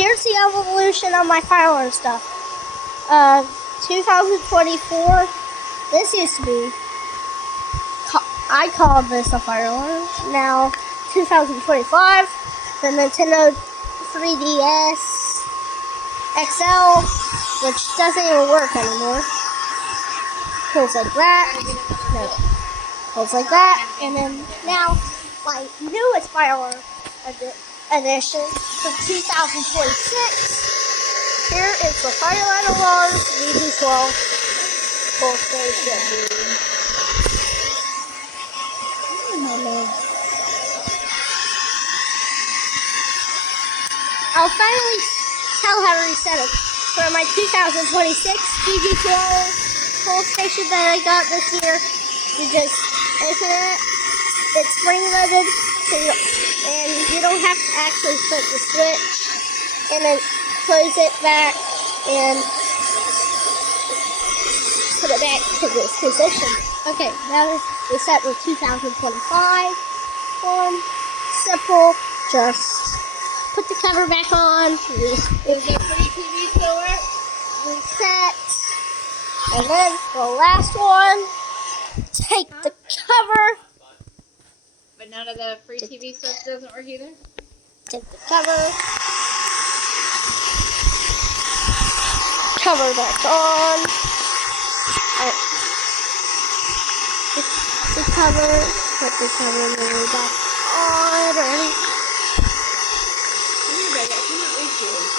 here's the evolution of my fire alarm stuff. 2024, this used to be, I called this a fire alarm. Now, 2025, the Nintendo 3DS XL, which doesn't even work anymore. Goes like that. No. Goes like that. And then now, my newest fire alarm edition for 2026. Here is the Fireline Alarms VD12 full station. I'll finally tell how to reset it for my 2026 VD12 full station that I got this year. You just open it, it's spring loaded, and you don't have to actually flip the switch, and then close it back and put it back to this position. Okay, now we set with 2025 one. Simple, just put the cover back on. Is the free TV still work? Reset. And then the last one, take the cover. But none of the free TV stuff doesn't work either? Take the cover. Cover back on. The cover. Put the cover really back on. Ready?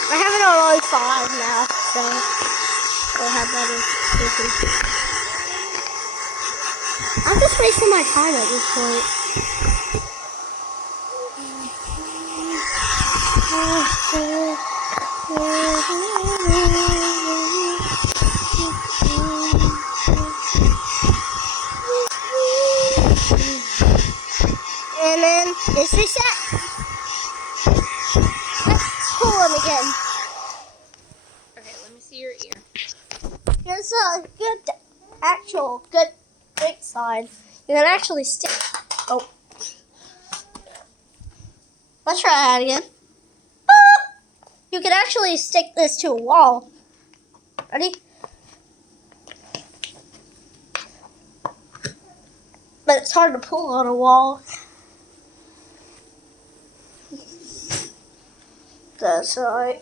I have it on only 5 now, so we'll have better vision. I'm just wasting my time at this point. And then it's reset. Let's pull them again. Okay, let me see your ear. Here's a good, great sign. You can actually stick. Oh. Let's try that again. You can actually stick this to a wall. Ready? But it's hard to pull on a wall. That's right.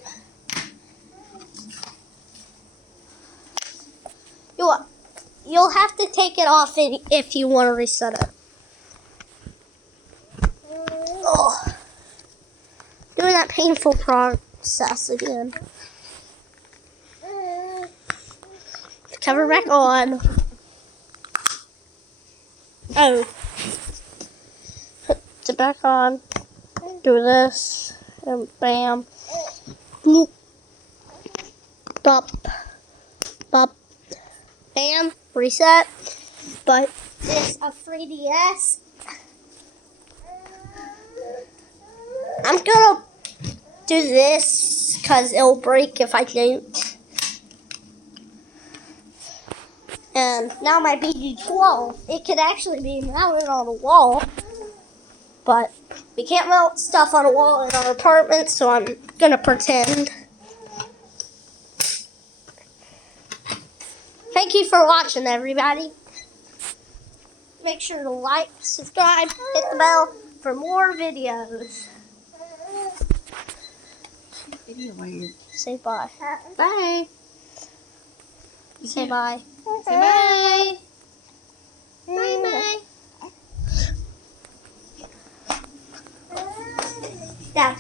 You'll have to take it off if you want to reset it. Oh. Doing that painful process again. Cover back on. Oh. Put it back on. Do this. And bam. Boop. Bop. Bop. Bam. Reset. But it's a 3DS. I'm gonna do this because it'll break if I don't. And now my BD12, it could actually be mounted on a wall, but we can't mount stuff on a wall in our apartment, so I'm gonna pretend. Thank you for watching, everybody. Make sure to like, subscribe, hit the bell for more videos. Video while you're... Say bye. Bye. Say bye. Say bye. Bye bye. Dad.